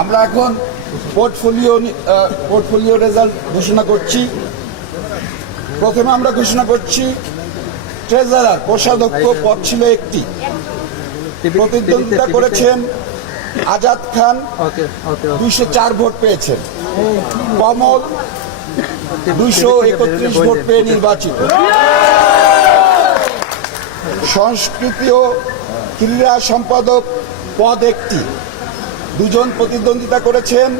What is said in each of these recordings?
আমরা এখন portfolio portfolio result ঘোষণা করছি। প্রথমে আমরা ঘোষণা করছি ট্রেজারার কোষাধ্যক্ষ পদ ছিল একটি। প্রতিদ্বন্দ্বিতা করেছেন আজাদ খান দুইশো চার ভোট পেয়েছেন। কমল দুইশো একত্রিশ ভোট পেয়ে নির্বাচিত। সংস্কৃতি ও ক্রীড়া সম্পাদক পদ একটি। দুজন প্রতিদ্বন্দ্বিতা করেছেন।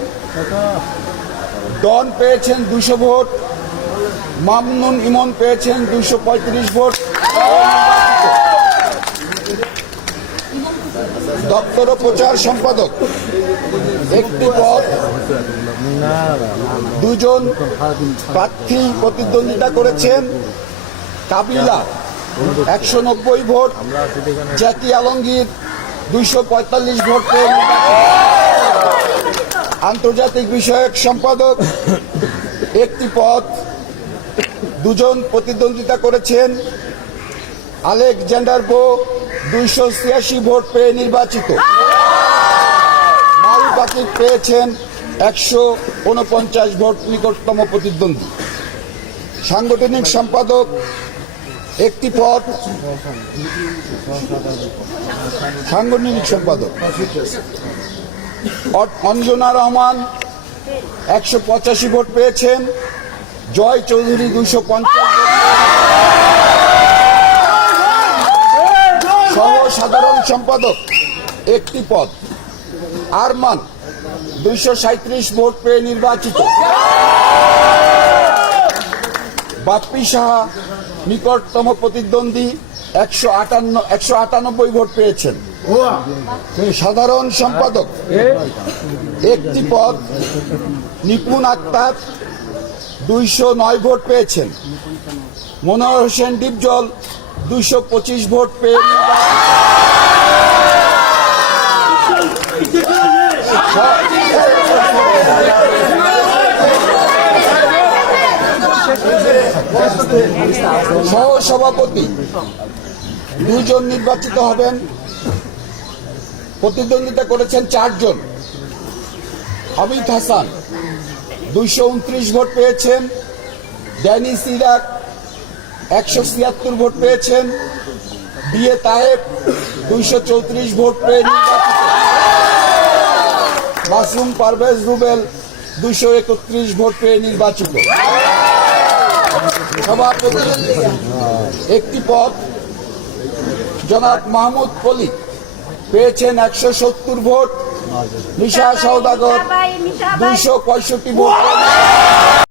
ডন পেয়েছেন দুশো ভোট। মামনুন ইমন পেয়েছেন দুশো পঁয়ত্রিশ ভোট। দপ্তর প্রচার সম্পাদক। একটি পদ। দুজন প্রার্থী প্রতিদ্বন্দ্বিতা করেছেন। কাবিলা একশো নব্বই ভোট। জ্যাকি আলমগীর দুইশো পঁয়তাল্লিশ ভোট। পেয়ে। আন্তর্জাতিক বিষয়ক সম্পাদক একটি পদ দুজন প্রতিদ্বন্দ্বিতা করেছেন। আলেকজান্ডার বো দুইশো ছিয়াশি ভোট পেয়ে নির্বাচিত। পেয়েছেন একশো উনপঞ্চাশ ভোট নিকটতম প্রতিদ্বন্দ্বী। সাংগঠনিক সম্পাদক একটি পদ সাংগঠনিক সম্পাদক। অঞ্জনা রহমান, একশো পঁচাশি ভোট পেয়েছেন। জয় চৌধুরী, দুইশো পঞ্চাশ সহ সাধারণ সম্পাদক, একটি পদ। আরমান, দুইশো সাঁত্রিশ ভোট পেয়ে নির্বাচিত। বাপ্পি সাহা, নিকটতম প্রতিদ্বন্দ্বী, একশো আটান্ন একশো আটানব্বই ভোট পেয়েছেন। সাধারণ সম্পাদক। একটি পদ নিপুণ আক্তার দুইশো নয় ভোট পেয়েছেন। মনোহর হোসেন ডিপজল দুইশো পঁচিশ ভোট পেয়ে। সহসভাপতি। দুজন নির্বাচিত হবেন। প্রতিদ্বন্দ্বিতা করেছেন চারজন। হামিদ হাসান, দুইশো উনত্রিশ ভোট পেয়েছেন। ড্যানিস ইরাক একশো ছিয়াত্তর ভোট পেয়েছেন। বিএ তাহেব দুইশো চৌত্রিশ ভোট পেয়ে নির্বাচিত। মাসুম পারভেজ রুবেল, দুইশো একত্রিশ ভোট পেয়ে নির্বাচিত। সভাপতি একটি পদ, জনাব মাহমুদ কলি পেয়েছেন একশো সত্তর ভোট। নিশা সৌদাগর দুইশো পঁয়ষট্টি ভোট।